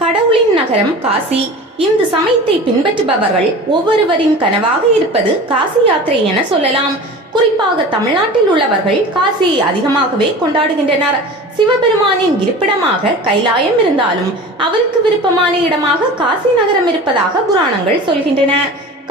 கடவுளின் நகரம் காசி. இந்த சமயத்தை பின்பற்றுபவர்கள் ஒவ்வொருவரின் கனவாக இருப்பது காசி யாத்திரை என சொல்லலாம். குறிப்பாக தமிழ்நாட்டில் உள்ளவர்கள் காசியை அதிகமாகவே கொண்டாடுகின்றனர். சிவபெருமானின் இருப்பிடமாக கைலாயம் இருந்தாலும் அவருக்கு விருப்பமான இடமாக காசி நகரம் இருப்பதாக புராணங்கள் சொல்கின்றன.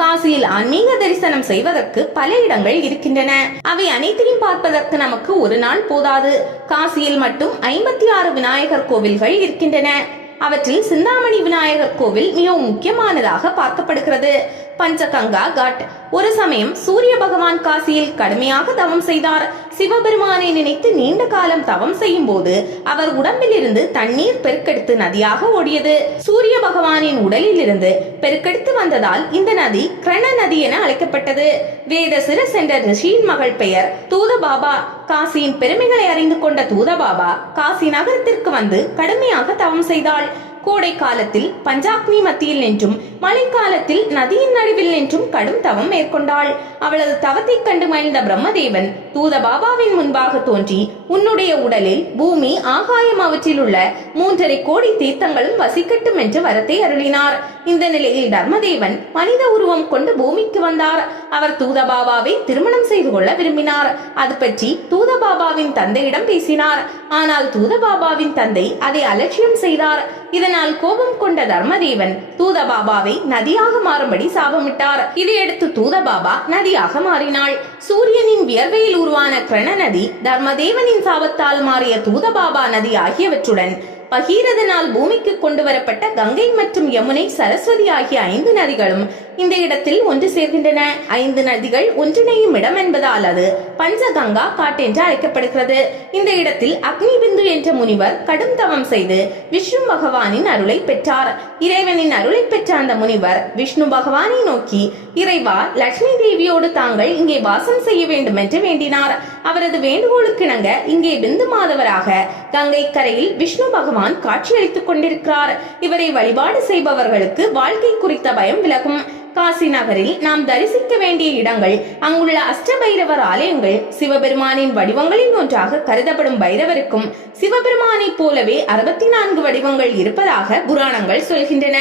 காசியில் ஆன்மீக தரிசனம் செய்வதற்கு பல இடங்கள் இருக்கின்றன. அவை அனைத்தையும் பார்ப்பதற்கு நமக்கு ஒரு நாள் போதாது. காசியில் மட்டும் ஐம்பத்தி ஆறு விநாயகர் கோவில்கள் இருக்கின்றன. அவற்றில் சிந்தாமணி விநாயகர் கோவில் மிகவும் முக்கியமானதாக பார்க்கப்படுகிறது. பஞ்சகங்கா காட். ஒரு சமயம் சூரிய பகவான் காசியில் கடுமையாக தவம் செய்தார். சிவபெருமானை நினைத்து நீண்ட காலம் தவம் செய்யும் போது அவர் உடம்பில் இருந்து தண்ணீர் பெருக்கெடுத்து நதியாக ஓடியது. சூரிய பகவானின் உடலில் இருந்து பெருக்கெடுத்து வந்ததால் இந்த நதி கிரண நதி என அழைக்கப்பட்டது. வேத சிரஸ் என்ற ரிஷியின் மகள் பெயர் தூத பாபா காசியின் பெருமைகளை அறிந்து கொண்ட தூத பாபா காசி நகரத்திற்கு வந்து கடுமையாக தவம் செய்தாள். கோடை காலத்தில் பஞ்சாக்னி மத்தியில் நின்றும் மழைக்காலத்தில் நதியின் நடுவில் நின்றும் கடும் தவம் மேற்கொண்டாள். அவளது தவத்தைக் கண்டு மகிழ்ந்த பிரம்மதேவன் தூத பாபாவின் முன்பாக தோன்றி உன்னுடைய உடலில் பூமி ஆகாயம் அவற்றில் உள்ள மூன்றரை கோடி தீர்த்தங்களும் வசிக்கட்டும் என்று வரத்தை அருளினார். இந்த நிலையில் தர்மதேவன் மனித உருவம் கொண்டு பூமிக்கு வந்தார். அவர் தூதபாபாவை திருமணம் செய்து கொள்ள விரும்பினார். அது பற்றி தூதபாபாவின் தந்தையிடம் பேசினார். ஆனால் தூதபாபாவின் தந்தை அதை அலட்சியம் செய்தார். இதனால் கோபம் கொண்ட தர்மதேவன் தூதபாபாவை நதியாக மாறும்படி சாபமிட்டார். இதையடுத்து தூதபாபா நதியாக மாறினாள். சூரியனின் வியர்வையில் உருவான கிரண நதி தர்மதேவனின் சாபத்தால் மாறிய தூதபாபா நதி ஆகியவற்றுடன் பகீரதனால் பூமிக்கு கொண்டு வரப்பட்ட கங்கை மற்றும் யமுனை சரஸ்வதி ஆகிய ஐந்து நதிகளும் இந்த இடத்தில் ஒன்று சேர்கின்றன. ஐந்து நதிகள் ஒன்றிணையும் இடம் என்பதால் அது பஞ்சகங்கா காட் என்று அழைக்கப்படுகிறது. இந்த இடத்தில் அக்னி பிந்து என்ற முனிவர் கடும் தவம் செய்து விஷ்ணு பகவானின் அருளை பெற்றார். இறைவனின் அருளை பெற்ற அந்த முனிவர் விஷ்ணு பகவானை நோக்கி இறைவா லட்சுமி தேவியோடு தாங்கள் இங்கே வாசம் செய்ய வேண்டும் என்று வேண்டினார். அவரது வேண்டுகோளுக்கிணங்க இங்கே பிந்து மாதவராக கங்கை கரையில் விஷ்ணு பகவான் காட்சியளித்துக் கொண்டிருக்கிறார். இவரை வழிபாடு செய்பவர்களுக்கு வாழ்க்கை குறித்த பயம் விலகும். காசி நகரில் நாம் தரிசிக்க வேண்டிய இடங்கள் அங்குள்ள அஷ்டபைரவர் ஆலயங்கள் சிவபெருமானின் வடிவங்களில் ஒன்றாக கருதப்படும் பைரவருக்கும் சிவபெருமானைப் போலவே அறுபத்தி நான்கு வடிவங்கள் இருப்பதாக புராணங்கள் சொல்கின்றன.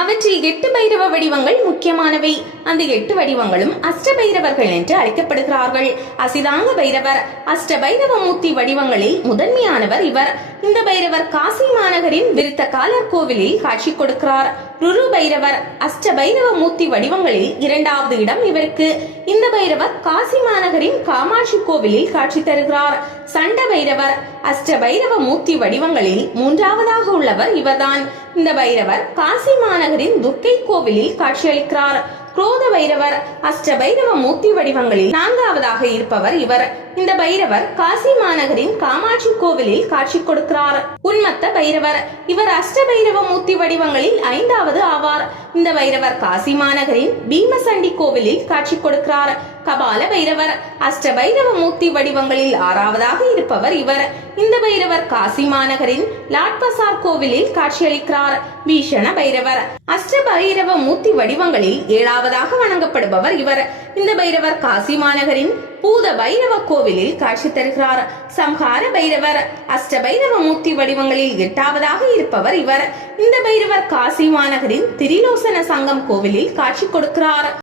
அவற்றில் எட்டு பைரவ வடிவங்கள் முக்கியமானவை. அந்த எட்டு வடிவங்களும் அஷ்டபைரவர்கள் என்று அழைக்கப்படுகிறார்கள். அசிதாங்க பைரவர் அஷ்டபைரவ மூர்த்தி வடிவங்களில் முதன்மையானவர் இவர். இந்த பைரவர் காசி மாநகரின் விருத்த காலர் கோவிலில் காட்சி கொடுக்கிறார். ருரு பைரவர் அஷ்டபைரவ மூர்த்தி வடிவங்களில் இரண்டாவது இடம் இவருக்கு. இந்த பைரவர் காசி மாநகரின் காமாட்சி கோவிலில் காட்சி தருகிறார். சண்ட பைரவர் அஷ்ட பைரவ மூர்த்தி வடிவங்களில் மூன்றாவதாக உள்ளவர் இவர்தான். இந்த பைரவர் காசி மாநகரின் துர்க்கை கோவிலில் காட்சியளிக்கிறார் குரோத பைரவர் அஷ்ட பைரவ மூர்த்தி வடிவங்களில் நான்காவதாக இருப்பவர் இவர். இந்த பைரவர் காசி மாநகரின் காமாட்சி கோவிலில் காட்சி கொடுக்கிறார். உன்மத்த பைரவர் இவர் அஷ்ட பைரவ மூர்த்தி வடிவங்களில் ஐந்தாவது ஆவார். இந்த பைரவர் காசி மாநகரின் பீமசண்டி கோவிலில் காட்சி கொடுக்கிறார். கபால பைரவர் அஷ்ட பைரவ மூர்த்தி வடிவங்களில் ஆறாவதாக இருப்பவர் இவர். இந்த பைரவர் காசி மாநகரின் லாட்பசார் கோவிலில் காட்சியளிக்கிறார். பீஷண பைரவர் அஷ்ட பைரவ மூர்த்தி வடிவங்களில் ஏழாவதாக வணங்கப்படுபவர் இவர். இந்த பைரவர் காசி மாநகரின் பூத பைரவ கோவிலில் காட்சி தருகிறார். சம்ஹார பைரவர் அஷ்ட பைரவ மூர்த்தி வடிவங்களில் எட்டாவதாக இருப்பவர் இவர். இந்த பைரவர் காசி மாநகரின் திரிலோசன சங்கம் கோவிலில் காட்சி கொடுக்கிறார்.